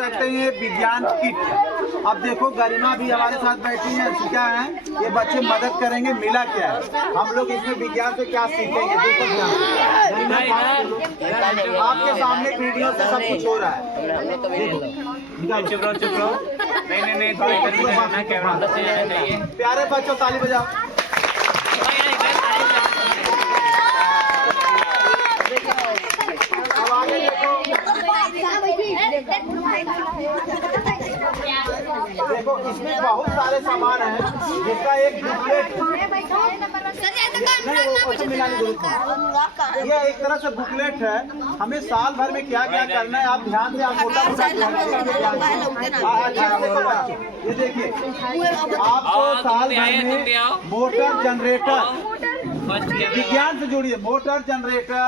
सकते हैं ये विज्ञान किट। अब देखो गरिमा भी हमारे साथ बैठी है, क्या है ये बच्चे मदद करेंगे। मिला क्या है, हम लोग इसमें विज्ञान से क्या सीखेंगे। देखो आपके सामने वीडियो से सब कुछ हो रहा है। नहीं, प्यारे बच्चों ताली बजाओ। अब आगे देखो इसमें बहुत सारे सामान हैं, जिसका एक बुकलेट ये एक तरह से बुकलेट है। हमें साल भर में क्या क्या करना है आप ध्यान से, आप मोटा ये देखिए आपको साल भर में मोटर जनरेटर विज्ञान से जोड़िए। मोटर जनरेटर,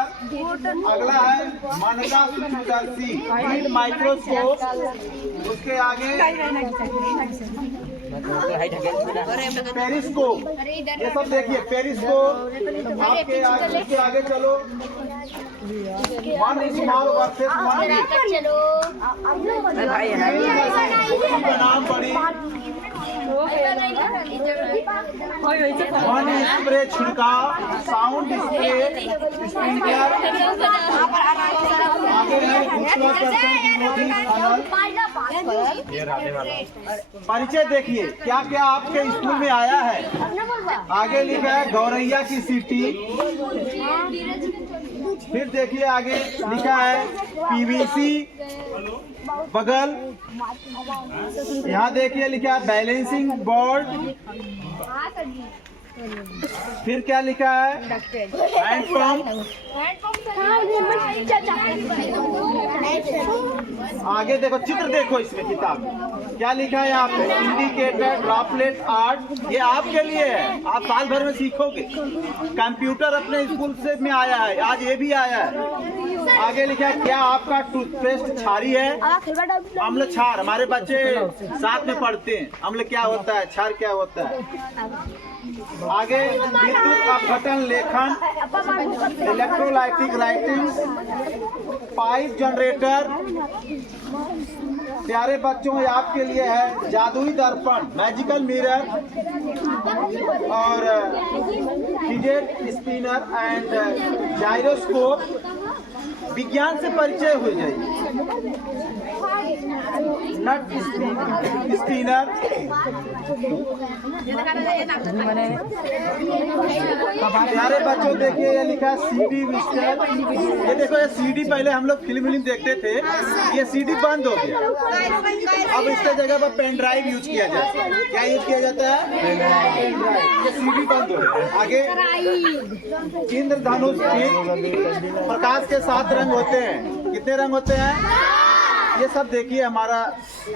अगला है मनका सूक्ष्मदर्शी माइक्रोस्कोप, उसके आगे पेरिस्कोप, ये सब देखिए पेरिस्कोप। आपके आगे उसके आगे चलो, वन स्मॉल वर्सेस वन का नाम पड़ी, वन स्प्रे छिड़काव, साउंड स्प्रे, स्प्रिंकलर, आगे है परिचय देखिए क्या क्या आपके स्कूल में आया है। आगे लिखा है गौरैया की सीटी, फिर देखिए आगे लिखा है पीवीसी बगल, यहाँ देखिए लिखा है बैलेंसिंग बोर्ड, फिर क्या लिखा है हैंड पंप। आगे देखो चित्र देखो इसमें किताब क्या लिखा है यहाँ पे, इंडिकेटर ड्रॉपलेट आर्ट, ये आपके लिए है, आप साल भर में सीखोगे। कंप्यूटर अपने स्कूल से में आया है, आज ये भी आया है। आगे लिखा है क्या आपका टूथपेस्ट क्षारी है, अम्ल क्षार, हमारे बच्चे साथ में पढ़ते हैं अम्ल क्या होता है क्षार क्या होता है। आगे विद्युत अपघटन लेखन, इलेक्ट्रोलाइटिक राइटिंग, पाइप जनरेटर। प्यारे बच्चों ये आपके लिए है जादुई दर्पण मैजिकल मिरर और फिजेट स्पिनर एंड जाइरोस्कोप। विज्ञान से परिचय हो जाइए। नट स्पिनर, प्यारे बच्चों देखिए ये लिखा है सीडी विस्टर। ये देखो ये सीडी पहले हम लोग फिल्म देखते थे, ये सीडी बंद हो गया, अब इसके जगह पर पेन ड्राइव यूज किया जाता है। क्या यूज किया जाता है, पेन ड्राइव। ये सीडी बंद हो गया। आगे इंद्रधनुष, प्रकाश के 7 रंग होते हैं, कितने रंग होते हैं ये सब देखिए। हमारा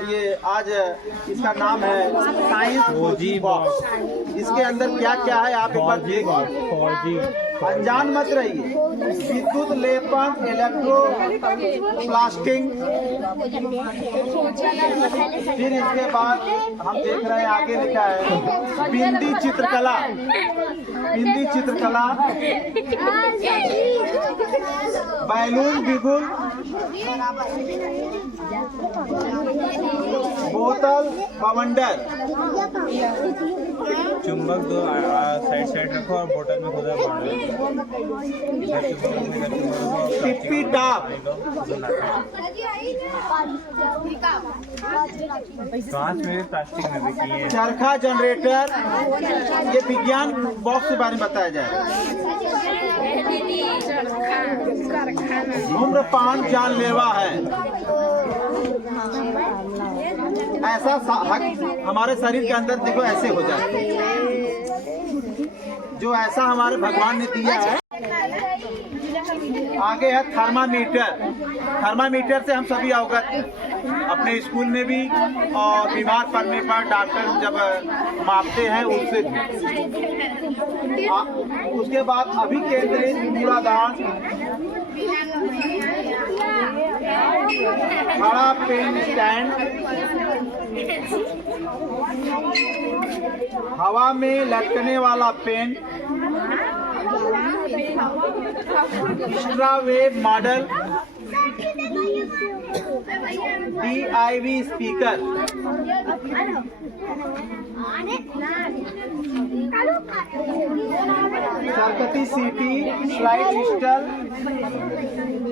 ये आज इसका नाम है साइंस खोजी बॉक्स। इसके अंदर क्या क्या है आप एक बार देखिए, अनजान मत रहिए। विद्युत लेपन, इलेक्ट्रो प्लास्टिंग, फिर इसके बाद हम देख रहे हैं आगे लिखा है बिंदी चित्रकला, बिंदी चित्रकला, बैलून बिगुल, बोतल बवंडर, चुंबक दो साइड रखो और बोतल में खुदा टिप्पी टॉप, कांच में प्लास्टिक में बिकी है, चरखा जनरेटर। ये विज्ञान बॉक्स के बारे में बताया जाए। धूम्रपान जानलेवा है, ऐसा हमारे शरीर के अंदर देखो ऐसे हो जाते हैं, जो ऐसा हमारे भगवान ने दिया है। आगे है थर्मामीटर। थर्मामीटर से हम सभी अवगत अपने स्कूल में भी और बीमार पड़ने पर डॉक्टर जब मापते हैं उससे भी। उसके बाद अभी केंद्रित कूड़ादान, खड़ा पेन स्टैंड, हवा में लटकने वाला pen, extra wave model, DIV speaker, सरकती सीटी, स्लाइड क्रिस्टल।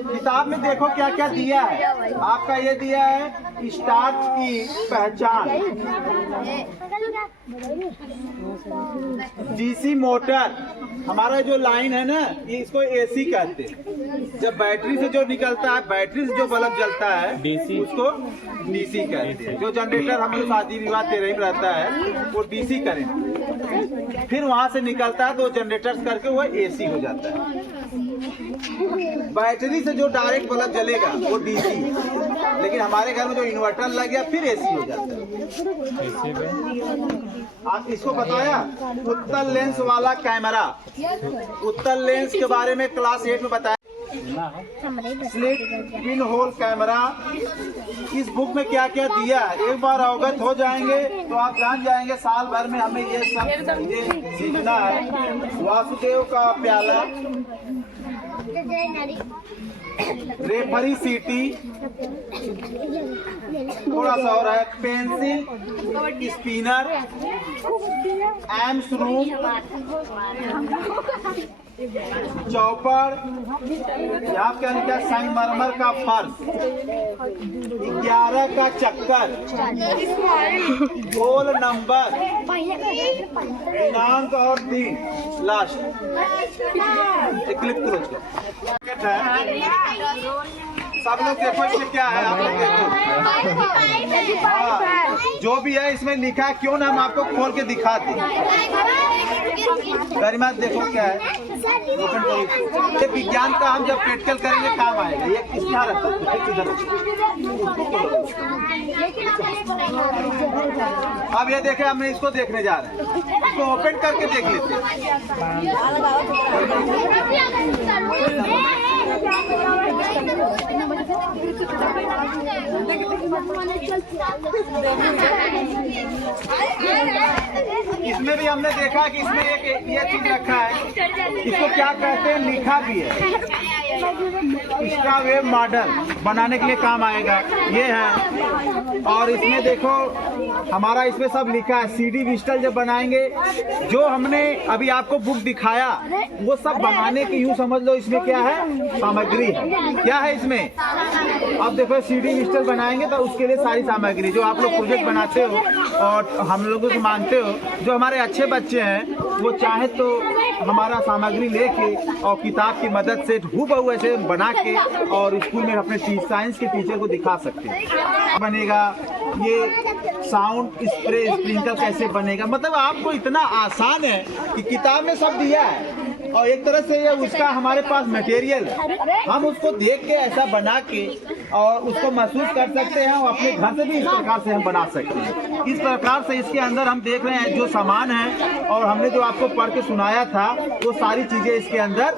किताब में देखो क्या क्या दिया है। आपका ये दिया है स्टार्च की पहचान, DC मोटर। हमारा जो लाइन है ना, ये इसको AC कहते हैं। जब बैटरी से जो निकलता है, बैटरी से जो बल्ब जलता है DC, उसको DC कहते हैं। जो जनरेटर हम लोग शादी विवाह तेरह में रहता है वो DC करें, फिर वहां से निकलता है तो जनरेटर करके वो AC हो जाता है। बैटरी से जो डायरेक्ट बल्ब जलेगा वो DC, लेकिन हमारे घर में जो इन्वर्टर लग गया फिर AC हो जाता है। आप इसको बताया उत्तल लेंस वाला कैमरा। उत्तल लेंस के बारे में क्लास 8 में बताया। Slit pin hole camera. इस बुक में क्या क्या दिया है एक बार अवगत हो जाएंगे तो आप जान जाएंगे साल भर में हमें ये सब चीजें सीखना है। वासुदेव का प्याला, रेफरी सीटी, थोड़ा सा और है, पेंसिल स्पिनर, एम्स रूम, चौपड़, यहाँ क्या लिखा, संगमरमर का फर्श, 11 का चक्कर, गोल नंबर, दिनांक और दिन, लास्ट एक क्लिप क्लोज कर। सब लोग देखो इसमें क्या है, आप लोग देखो। हाँ, जो भी है इसमें लिखा है, क्यों ना हम आपको खोल के दिखा दें। गरिमा देखो क्या है, ओपन करो। ये विज्ञान का हम जब प्रैक्टिकल करेंगे काम आएगा। ये किस यहाँ रखो, इधर। अब ये देखे, हम इसको देखने जा रहे हैं, इसको ओपन करके देख लेते हैं। इसमें भी हमने देखा कि इसमें एक ये चीज रखा है, इसको क्या कहते हैं, लिखा भी है। इसका वेब मॉडल बनाने के लिए काम आएगा, ये है। और इसमें देखो हमारा इसमें सब लिखा है। CD डिजिटल जब बनाएंगे, जो हमने अभी आपको बुक दिखाया वो सब बनाने की, यूँ समझ लो इसमें क्या है, सामग्री है। क्या है इसमें, अब देखो CD डिजिटल बनाएंगे तो उसके लिए सारी सामग्री जो आप लोग प्रोजेक्ट बनाते हो और हम लोगों से मांगते हो, जो हमारे अच्छे बच्चे हैं वो चाहे तो हमारा सामग्री लेके और किताब की मदद से हूबहू ऐसे बना के और स्कूल में अपने साइंस के टीचर को दिखा सकते हैं। बनेगा ये साउंड स्प्रे स्प्रिंकल कैसे बनेगा, मतलब आपको इतना आसान है कि किताब में सब दिया है। और एक तरह से ये उसका हमारे पास मटेरियल, हम उसको देख के ऐसा बना के और उसको महसूस कर सकते हैं और अपने घर से भी इस प्रकार से हम बना सकते हैं। इस प्रकार से इसके अंदर हम देख रहे हैं जो सामान है और हमने जो आपको पढ़ के सुनाया था वो सारी चीजें इसके अंदर।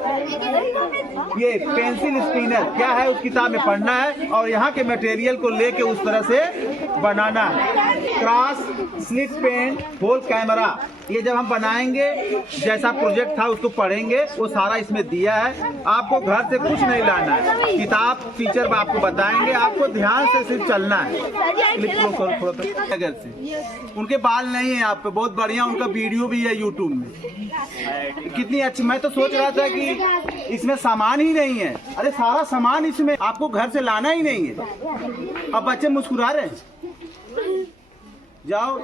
ये पेंसिल स्पिनर क्या है उस किताब में पढ़ना है और यहाँ के मटेरियल को लेके उस तरह से बनाना है। Cross slit pin hole camera, ये जब हम बनाएंगे जैसा प्रोजेक्ट था उसको पढ़ेंगे, वो सारा इसमें दिया है। आपको घर से कुछ नहीं लाना है, किताब टीचर आपको बताएंगे, आपको ध्यान से सिर्फ चलना है। अगर से उनके बाल नहीं है आप पे, बहुत बढ़िया उनका वीडियो भी है यूट्यूब में, कितनी अच्छी। मैं तो सोच रहा था कि इसमें सामान ही नहीं है, अरे सारा सामान इसमें, आपको घर से लाना ही नहीं है। अब बच्चे मुस्कुरा रहे हैं, जाओ।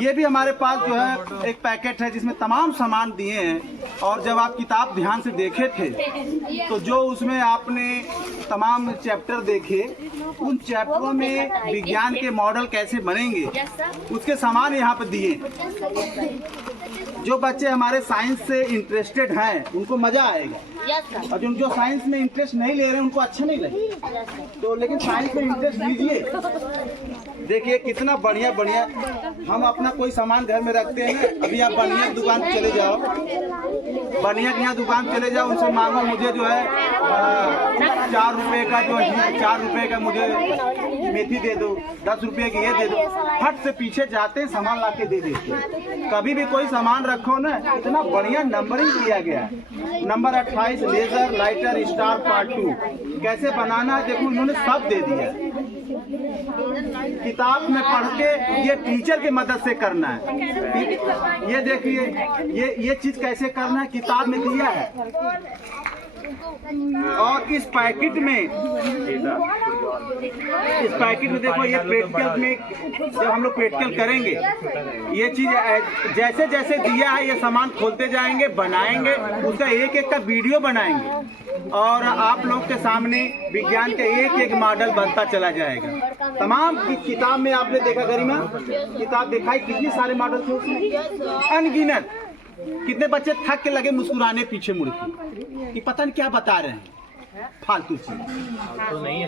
ये भी हमारे पास जो है एक पैकेट है जिसमें तमाम सामान दिए हैं। और जब आप किताब ध्यान से देखे थे तो जो उसमें आपने तमाम चैप्टर देखे, उन चैप्टरों में विज्ञान के मॉडल कैसे बनेंगे उसके सामान यहाँ पर दिए। जो बच्चे हमारे साइंस से इंटरेस्टेड हैं उनको मजा आएगा, और जो साइंस में इंटरेस्ट नहीं ले रहे हैं उनको अच्छा नहीं लगेगा। तो लेकिन साइंस में इंटरेस्ट लीजिए। देखिए कितना बढ़िया बढ़िया हम अपना कोई सामान घर में रखते हैं ना। अभी आप बनिया की दुकान चले जाओ, बनिया की यहाँ दुकान चले जाओ, उनसे मांगो मुझे जो है 4 रुपए का जो है 4 रुपए का मुझे मेथी दे दो, 10 रुपए की ये दे दो, फट से पीछे जाते हैं सामान ला के दे देते। कभी भी कोई सामान रखो ना, इतना बढ़िया नंबरिंग किया गया है। Number 28 laser lighter star part 2 कैसे बनाना है देखो, उन्होंने सब दे दिया। किताब में पढ़ के ये टीचर की मदद से करना है। ये देखिए ये चीज कैसे करना है, किताब में दिया है। और इस पैकेट में देखो, ये प्रैक्टिकल में जब हम लोग प्रैक्टिकल करेंगे, ये चीज जैसे जैसे दिया है ये सामान खोलते जाएंगे, बनाएंगे, उसका एक एक का वीडियो बनाएंगे और आप लोग के सामने विज्ञान के एक एक मॉडल बनता चला जाएगा। तमाम किताब में आपने देखा, गरिमा किताब दिखाई, कितने सारे मॉडल थे उसमें, अनगिनत। कितने बच्चे थक के लगे मुस्कुराने पीछे मुड़ के कि पता नहीं क्या बता रहे हैं, फालतू चीज,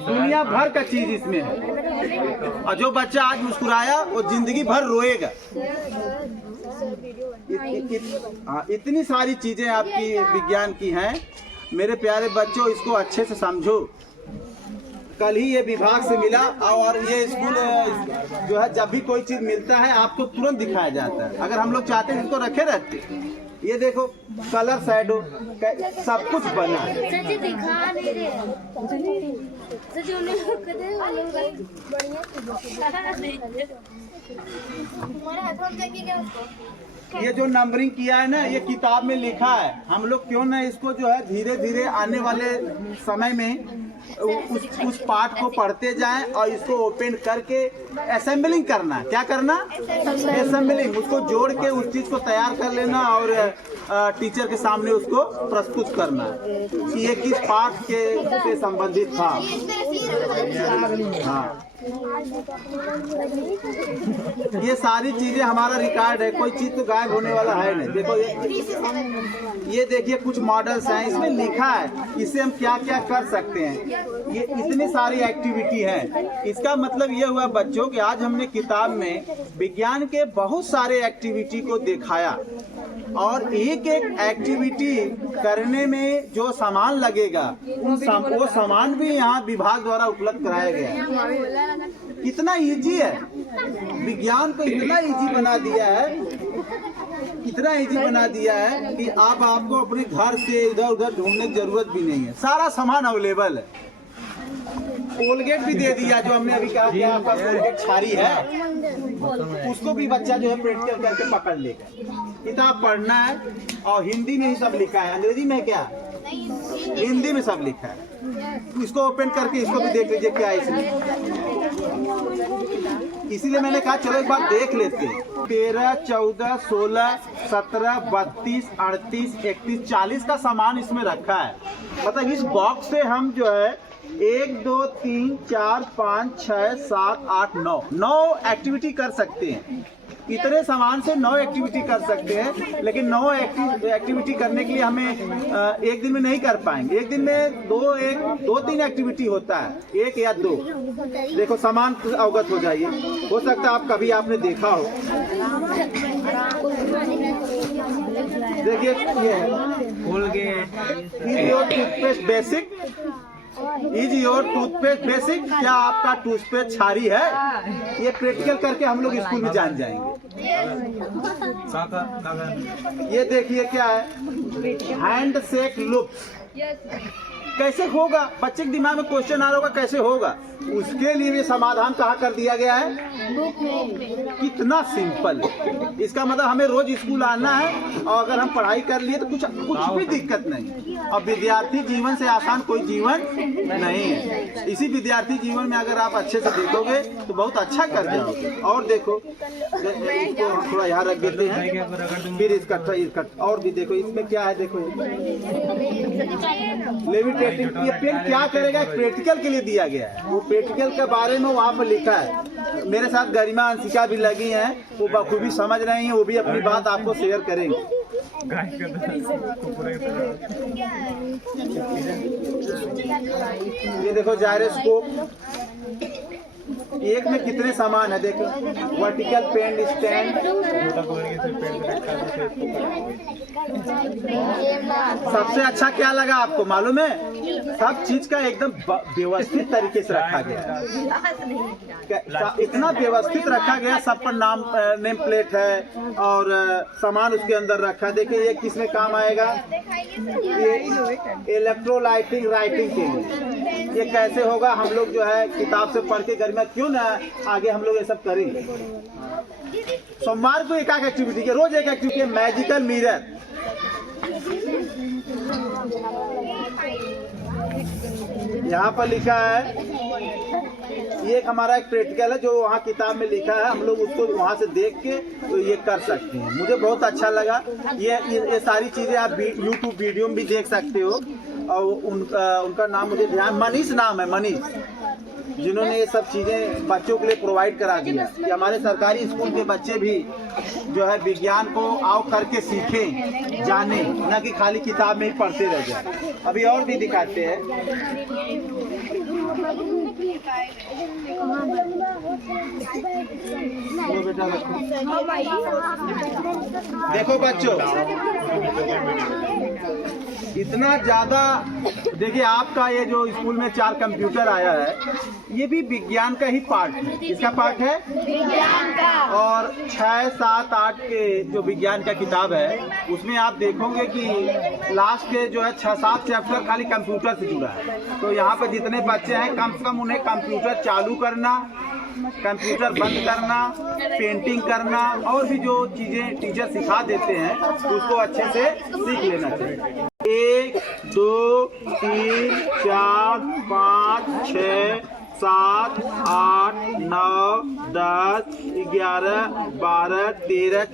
दुनिया भर का चीज इसमें है। और जो बच्चा आज मुस्कुराया वो जिंदगी भर रोएगा। इतनी सारी चीजें आपकी विज्ञान की हैं मेरे प्यारे बच्चों, इसको अच्छे से समझो। कल ही ये विभाग से मिला और ये स्कूल जो है, जब भी कोई चीज मिलता है आपको तुरंत दिखाया जाता है। अगर हम लोग चाहते हैं इसको रखे रहते। ये देखो कलर शैडो सब कुछ बना है। ये जो नंबरिंग किया है ना, ये किताब में लिखा है। हम लोग क्यों ना इसको जो है धीरे धीरे आने वाले समय में उस पार्ट को पढ़ते जाएं और इसको ओपन करके असेंबलिंग करना है। क्या करना? असेंबलिंग, उसको जोड़ के उस चीज को तैयार कर लेना और टीचर के सामने उसको प्रस्तुत करना है कि ये किस पार्ट के से संबंधित था। हाँ, ये सारी चीजें हमारा रिकॉर्ड है, कोई चीज तो गायब होने वाला है नहीं। देखो ये देखिए कुछ मॉडल्स हैं, इसमें लिखा है इससे हम क्या क्या कर सकते हैं। ये इतनी सारी एक्टिविटी है। इसका मतलब ये हुआ बच्चों कि आज हमने किताब में विज्ञान के बहुत सारे एक्टिविटी को दिखाया और एक एक एक्टिविटी करने में जो सामान लगेगा वो सामान भी यहाँ विभाग द्वारा उपलब्ध कराया गया है। कितना इजी है, विज्ञान को इतना इजी बना दिया है, इतना इजी बना दिया है कि आपको अपने घर से इधर उधर ढूंढने की जरूरत भी नहीं है। सारा सामान अवेलेबल है। कोलगेट भी दे दिया, जो हमने अभी कहा कि आपका कोलगेट छारी है, उसको भी बच्चा जो है प्रैक्टिकल करके पकड़ लेगा। किताब पढ़ना है और हिंदी में ही सब लिखा है, अंग्रेजी में क्या, हिंदी में सब लिखा है। इसको ओपन करके इसको भी देख लीजिए क्या है इसमें। इसीलिए मैंने कहा चलो एक बार देख लेते हैं। 13, 14, 16, 17, 32, 38, 31, 40 का सामान इसमें रखा है। मतलब इस बॉक्स से हम जो है 1, 2, 3, 4, 5, 6, 7, 8, 9 एक्टिविटी कर सकते हैं। इतने सामान से 9 एक्टिविटी कर सकते हैं, लेकिन 9 एक्टिविटी करने के लिए हमें एक दिन में नहीं कर पाएंगे। एक दिन में 2-3 एक्टिविटी होता है, 1 या 2। देखो सामान अवगत हो जाइए, हो सकता है आप कभी आपने देखा हो। देखिए ये है toothpaste basic, is your toothpaste basic. क्या आपका टूथपेस्ट छारी है? ये प्रैक्टिकल करके हम लोग स्कूल में जान जाएंगे। ये देखिए क्या है, हैंड शेक लुप्स। कैसे होगा? बच्चे के दिमाग में क्वेश्चन आ रहा होगा कैसे होगा, उसके लिए भी समाधान कहाँ कर दिया गया है, कितना सिंपल। इसका मतलब हमें रोज स्कूल आना है और अगर हम पढ़ाई कर लिए तो कुछ भी दिक्कत नहीं। और विद्यार्थी जीवन से आसान कोई जीवन नहीं है। इसी विद्यार्थी जीवन में अगर आप अच्छे से देखोगे तो बहुत अच्छा कर जाओगे। और देखो इसको थोड़ा यहाँ रख देते हैं, फिर इसका और भी देखो इसमें क्या है। देखो लेविटेटिंग, ये पेन क्या करेगा, प्रैक्टिकल के लिए दिया गया है। वो प्रैक्टिकल के बारे में वहाँ पर लिखा है। मेरे साथ गरिमा अंशिका भी लगी हैं, वो बखूबी समझ रही हैं, वो भी अपनी बात आपको शेयर करेंगे। ये देखो जायरोस्कोप, एक में कितने सामान है देखो। वर्टिकल पेन स्टैंड, सबसे अच्छा क्या लगा आपको मालूम है? सब चीज का एकदम व्यवस्थित तरीके से रखा गया, इतना व्यवस्थित रखा गया। सब पर नेम प्लेट है और सामान उसके अंदर रखा। देखिए ये किस में काम आएगा, ये इलेक्ट्रोलाइटिंग राइटिंग के लिए। ये कैसे होगा, हम लोग जो है किताब से पढ़ के घर में क्यों ना आगे हम लोग ये सब करें। सोमवार को एक एक्टिविटी के रोज एक एक्टिविटी है, मैजिकल मिरर। यहाँ पर लिखा है, ये एक हमारा एक प्रैक्टिकल है जो वहाँ किताब में लिखा है, हम लोग उसको वहाँ से देख के तो ये कर सकते हैं। मुझे बहुत अच्छा लगा। ये सारी चीज़ें आप यूट्यूब वीडियो में भी देख सकते हो। और उनका नाम मुझे ध्यान, मनीष नाम है, मनीष, जिन्होंने ये सब चीज़ें बच्चों के लिए प्रोवाइड करा दिया कि हमारे सरकारी स्कूल के बच्चे भी जो है विज्ञान को आओ करके सीखें, जाने, न कि खाली किताब में ही पढ़ते रह जाए। अभी और भी दिखाते हैं। बेटा देखो बच्चों, इतना ज़्यादा देखिए, आपका ये जो स्कूल में 4 कंप्यूटर आया है, ये भी विज्ञान का ही पार्ट है। किसका पार्ट है? विज्ञान का। और 6, 7, 8 के जो विज्ञान का किताब है, उसमें आप देखोगे कि लास्ट के जो है 6-7 चैप्टर खाली कंप्यूटर से जुड़ा है। तो यहाँ पर जितने बच्चे हैं, कम से कम उन्हें कंप्यूटर चालू करना, कंप्यूटर बंद करना, पेंटिंग करना, और भी जो चीज़ें टीचर सिखा देते हैं उसको अच्छे से सीख लेना चाहिए। 1, 2, 3, 4, 5, 6, 7, 8, 9, 10, 11, 12, 13,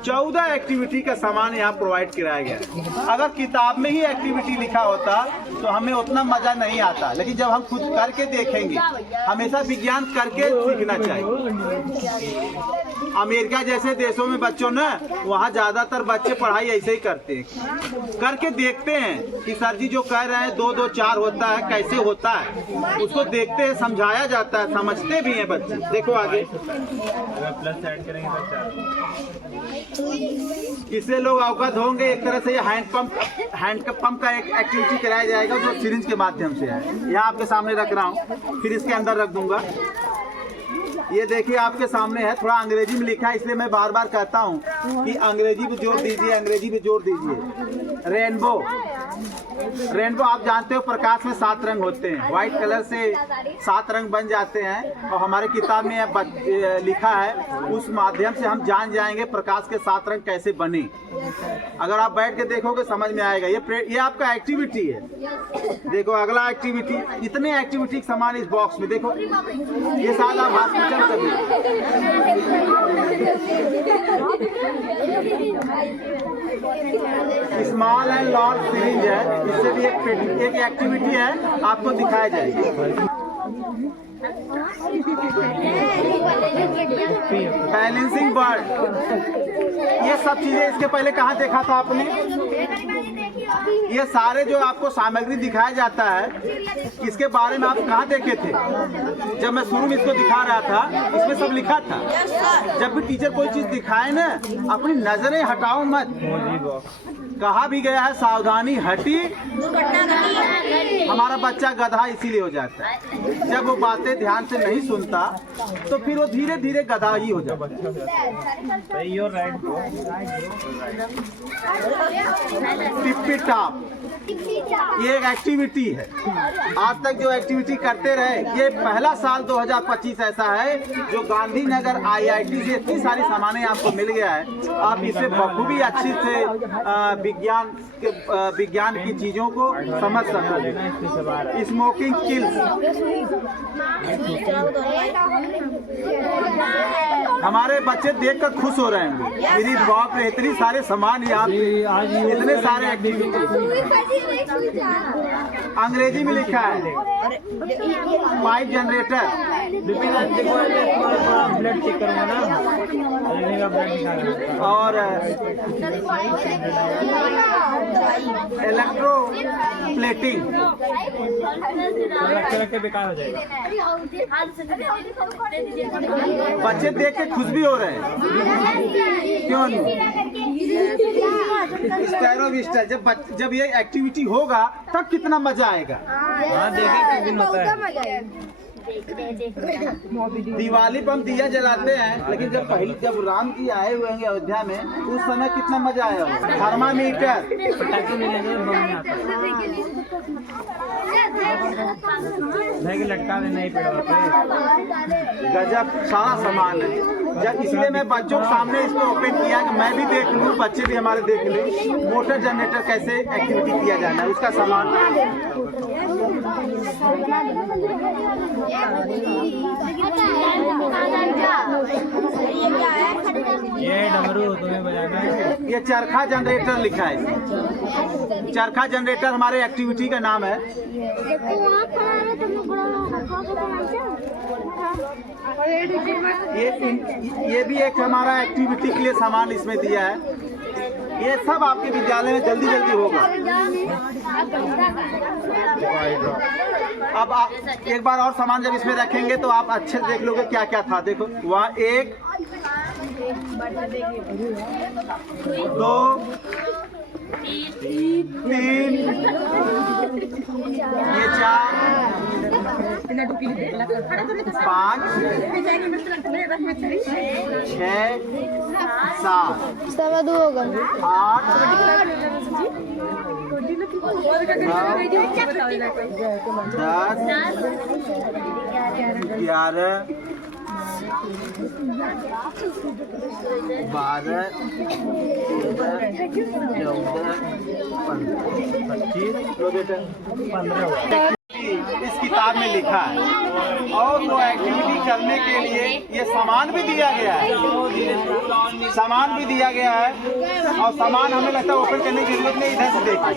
14 एक्टिविटी का सामान यहाँ प्रोवाइड कराया गया। अगर किताब में ही एक्टिविटी लिखा होता तो हमें उतना मजा नहीं आता, लेकिन जब हम खुद करके देखेंगे, हमेशा विज्ञान करके सीखना चाहिए। अमेरिका जैसे देशों में बच्चों ने, वहाँ ज्यादातर बच्चे पढ़ाई ऐसे ही करते हैं, करके देखते हैं कि सर जी जो कह रहे हैं 2, 2, 4 होता है, कैसे होता है, उसको देखते हैं, समझाया जाता है, समझते भी हैं बच्चे। देखो आगे, प्लस ऐड करेंगे तो 4। इससे लोग अवगत होंगे। एक तरह से ये हैंड पंप का एक एक्टिविटी कराया जाएगा जो सिरिंज के माध्यम से है। यहाँ आपके सामने रख रहा हूँ, फिर इसके अंदर रख दूंगा। ये देखिए आपके सामने है, थोड़ा अंग्रेजी में लिखा है, इसलिए मैं बार बार कहता हूँ कि अंग्रेजी पे जोर दीजिए, अंग्रेजी पे जोर दीजिए। रेनबो आप जानते हो, प्रकाश में 7 रंग होते हैं, व्हाइट कलर से 7 रंग बन जाते हैं। और हमारे किताब में लिखा है, उस माध्यम से हम जान जाएंगे प्रकाश के 7 रंग कैसे बने। अगर आप बैठ के देखोगे समझ में आएगा। ये आपका एक्टिविटी है। देखो अगला एक्टिविटी, इतने एक्टिविटी सामान इस बॉक्स में देखो। ये साल आप हॉस्पिटल कभी स्मॉल एंड लार्ज सिरिंज है, इससे भी एक एक्टिविटी है, आपको दिखाया जाएगा। बैलेंसिंग बर्ड, ये सब चीजें इसके पहले कहाँ देखा था आपने? ये सारे जो आपको सामग्री दिखाया जाता है, इसके बारे में आप कहाँ देखे थे? जब मैं शुरू में इसको दिखा रहा था, इसमें सब लिखा था। जब भी टीचर कोई चीज दिखाए ना, अपनी नजरें हटाओ मत। कहा भी गया है, सावधानी हटी हमारा बच्चा गधा इसीलिए हो जाता है। जब वो बातें ध्यान से नहीं सुनता तो फिर वो धीरे धीरे गधा ही हो जाता है। टिप्पी टॉप, ये एक एक्टिविटी है। आज तक जो एक्टिविटी करते रहे, ये पहला साल 2025 ऐसा है जो गांधीनगर IIT से इतनी सारी सामानें आपको मिल गया है। आप इसे बखूबी अच्छी से विज्ञान की चीजों को समझ सकते हैं। स्मोकिंग किल्स, हमारे बच्चे देखकर खुश हो रहे हैं। मेरी बाप रे, इतनी सारे सामान यहाँ, इतने सारे एक्टिविटी। अंग्रेजी में लिखा है पाइप जनरेटर, ब्लड चेक करूंगा ना, और इलेक्ट्रो प्लेटिंग। बेकार हो जाएगा। बच्चे देख के खुश भी हो रहे हैं, क्यों नहीं? स्टाइलो जब ये एक्टिविटी होगा तब कितना मजा आएगा। हाँ, देखे किस दिन होता है। दिवाली पर हम दिया जलाते हैं, लेकिन जब राम जी आए हुए हैं अयोध्या में उस समय कितना मजा आया होगा। थर्मामीटर लटका देना ही पड़ेगा, गजब सारा सामान है। जब इसलिए मैं बच्चों के सामने इसको ओपन किया कि मैं भी देख लूँ, बच्चे भी हमारे देख लें मोटर जनरेटर कैसे एक्टिविटी किया जाना है, उसका सामान। ये डमरू तुम्हें बजाना है। ये चरखा जनरेटर लिखा है। चरखा जनरेटर हमारे एक्टिविटी का नाम है। ये भी एक हमारा एक्टिविटी के लिए सामान इसमें दिया है। ये सब आपके विद्यालय में जल्दी जल्दी होगा। अब आप एक बार और सामान जब इसमें रखेंगे तो आप अच्छे से देख लोगे क्या क्या था। देखो वहाँ 1 2 3 ये 4 5 6 7 8 9 10 11 12 15 इस किताब में लिखा है। और वो एक्टिविटी करने के लिए ये सामान भी दिया गया है। सामान भी दिया गया है और सामान हमें लगता है ओपन करने की जरूरत नहीं। इधर से देखिए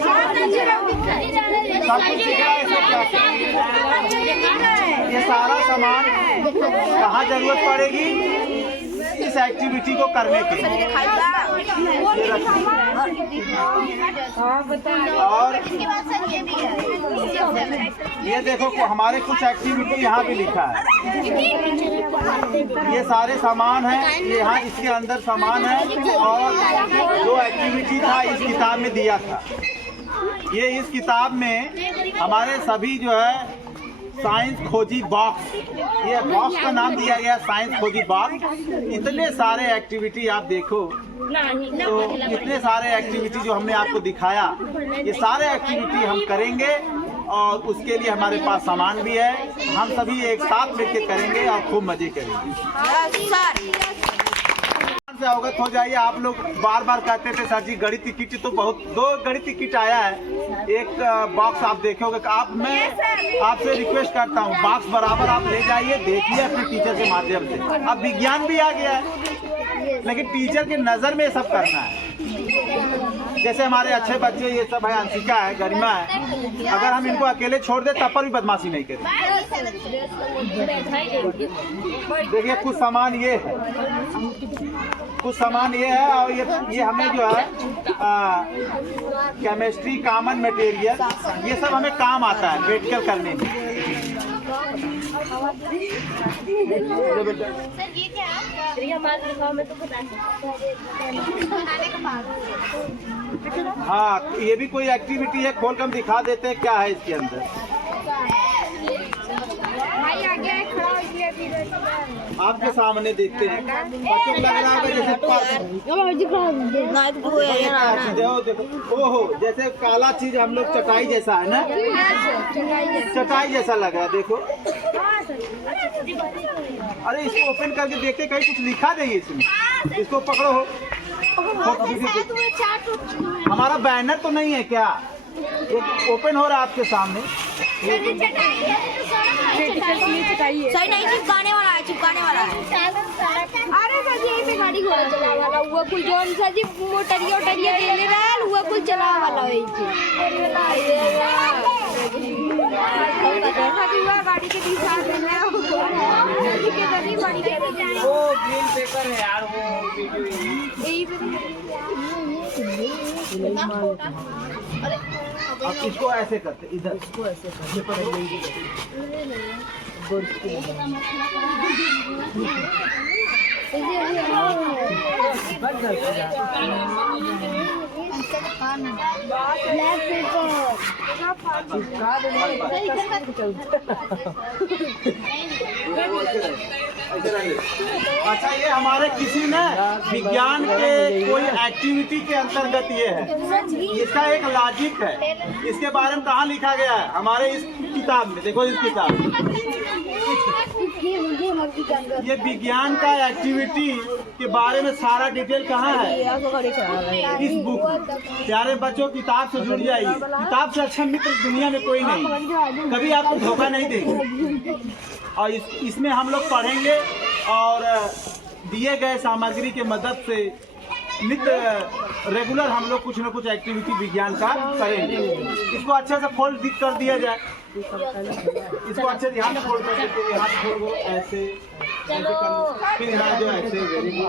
सब कुछ दिख रहा है। ये सारा सामान कहाँ जरूरत पड़ेगी इस एक्टिविटी को करने के लिए। और ये देखो हमारे कुछ एक्टिविटी यहाँ भी लिखा है। ये सारे सामान हैं, ये यहाँ इसके अंदर सामान है। और जो एक्टिविटी था इस किताब में दिया था। ये इस किताब में हमारे सभी जो है साइंस खोजी बॉक्स, ये बॉक्स का नाम दिया गया साइंस खोजी बॉक्स। इतने सारे एक्टिविटी आप देखो तो इतने सारे एक्टिविटी जो हमने आपको दिखाया, ये सारे एक्टिविटी हम करेंगे और उसके लिए हमारे पास सामान भी है। हम सभी एक साथ मिलकर करेंगे और खूब मजे करेंगे। से अवगत हो जाइए। आप लोग बार बार कहते थे सर जी गणित की किट तो बहुत 2 गणित की किट आया है। एक बॉक्स आप देखोगे। आप मैं आपसे रिक्वेस्ट करता हूँ बॉक्स बराबर आप ले जाइए, देखिए अपने टीचर के माध्यम से। अब विज्ञान भी आ गया है, लेकिन टीचर के नज़र में ये सब करना है। जैसे हमारे अच्छे बच्चे ये सब है, अंशिका है, गरिमा है, अगर हम इनको अकेले छोड़ दें तब पर भी बदमाशी नहीं करें। देखिए कुछ सामान ये है, कुछ सामान ये है और ये हमें जो है केमिस्ट्री कॉमन मटेरियल, ये सब हमें काम आता है प्रैक्टिकल करने में। सर ये क्या है? हाँ ये भी कोई एक्टिविटी है, खोल कर हम दिखा देते हैं क्या है इसके अंदर। भाई आगे है, खड़ा हो गया। आपके सामने देखते हैं, बच्चों को लग रहा है जैसे देखो ओहो जैसे काला चीज हम लोग चटाई जैसा है ना, चटाई जैसा लग रहा है। देखो अरे इसको ओपन करके देखते कहीं कुछ लिखा नहीं है इसमें। इसको पकड़ो हो। हमारा बैनर तो नहीं है क्या? ये ओपन हो रहा है आपके सामने। सही नहीं, चिपकाने वाला है, चिपकाने वाला है। अरे सर यहीं पे गाड़ी घोड़ा चला वाला हुआ कुल जोन सर जी मोटरिया उटरिया दे ले रहा है, हुआ कुल चला वाला है गाड़ी के दिशा में है वो ग्रीन पेपर है यार, वो अब इसको ऐसे करते, इधर इसको ऐसे अच्छा, ये हमारे किसी ने विज्ञान के कोई एक्टिविटी के अंतर्गत ये है, इसका एक लॉजिक है, इसके बारे में कहाँ लिखा गया है हमारे इस किताब में। देखो इस किताब में ये विज्ञान का एक्टिविटी के बारे में सारा डिटेल कहाँ है, इस बुक में। प्यारे बच्चों, किताब से जुड़ जाइए, किताब से अच्छा मित्र दुनिया में कोई नहीं, कभी आपको धोखा नहीं देगा। और इसमें हम लोग पढ़ेंगे और दिए गए सामग्री के मदद से नित्य रेगुलर हम लोग कुछ न कुछ एक्टिविटी विज्ञान का करेंगे। इसको अच्छे से फोल्ड कर दिया जाए, इसको अच्छे ध्यान से फोल्ड कर देते, यहाँ से फोल्ड ऐसे ऐसे कर, फिर यहाँ जो ऐसे, वेरी गुड।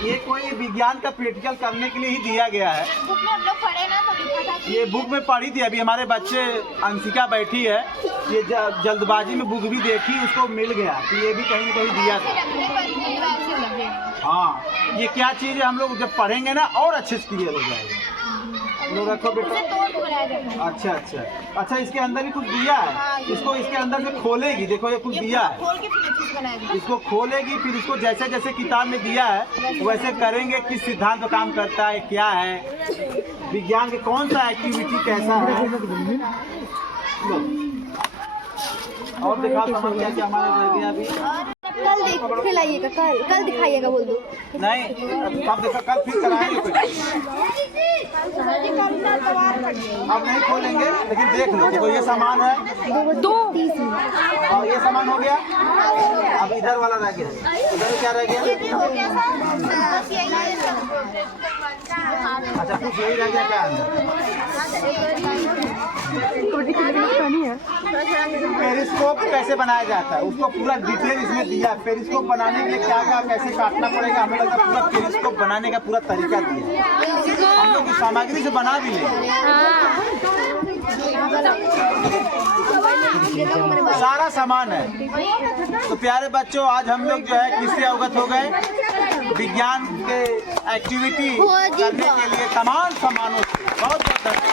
ये कोई विज्ञान का प्रैक्टिकल करने के लिए ही दिया गया है। बुक में हम लोग पढ़े ना तो लिखा था। ये बुक में पढ़ी थी, अभी हमारे बच्चे अंशिका बैठी है, ये जल्दबाजी में बुक भी देखी, उसको मिल गया कि ये भी कहीं न कहीं दिया था। हाँ, ये क्या चीज़ है, हम लोग जब पढ़ेंगे ना और अच्छे से क्लियर हो जाएगा। लोग रखो बेटा। अच्छा अच्छा अच्छा, इसके अंदर भी कुछ दिया है, इसको इसके अंदर से खोलेगी, देखो ये कुछ दिया है, इसको खोलेगी, फिर इसको जैसे जैसे किताब में दिया है वैसे करेंगे, किस सिद्धांत पर काम करता है, क्या है विज्ञान के, कौन सा एक्टिविटी कैसा है। और दिखा समझ क्या हमारा रह गया अभी। कल खिलाइएगा, कल दिखाइएगा बोल दो। नहीं, कब देखा, कल फिर कराएंगे कुछ। अब नहीं खोलेंगे, लेकिन देख लो, देखो ये सामान है 2 और ये सामान हो गया। अब इधर वाला रह गया, इधर क्या रह गया? अच्छा, कुछ यही रह गया क्या अंदर? पेरिस्कोप कैसे बनाया जाता है उसको पूरा डिटेल इसमें दिया है। पेरिस्कोप बनाने के लिए क्या क्या कैसे काटना पड़ेगा, हमें लगा पूरा पेरिस्कोप बनाने का पूरा तरीका दिया है। हम लोग इस सामग्री से बना भी लेंगे, सारा सामान है। तो प्यारे बच्चों, आज हम लोग जो है किससे अवगत हो गए, विज्ञान के एक्टिविटी करने के लिए तमाम सामानों से। बहुत बहुत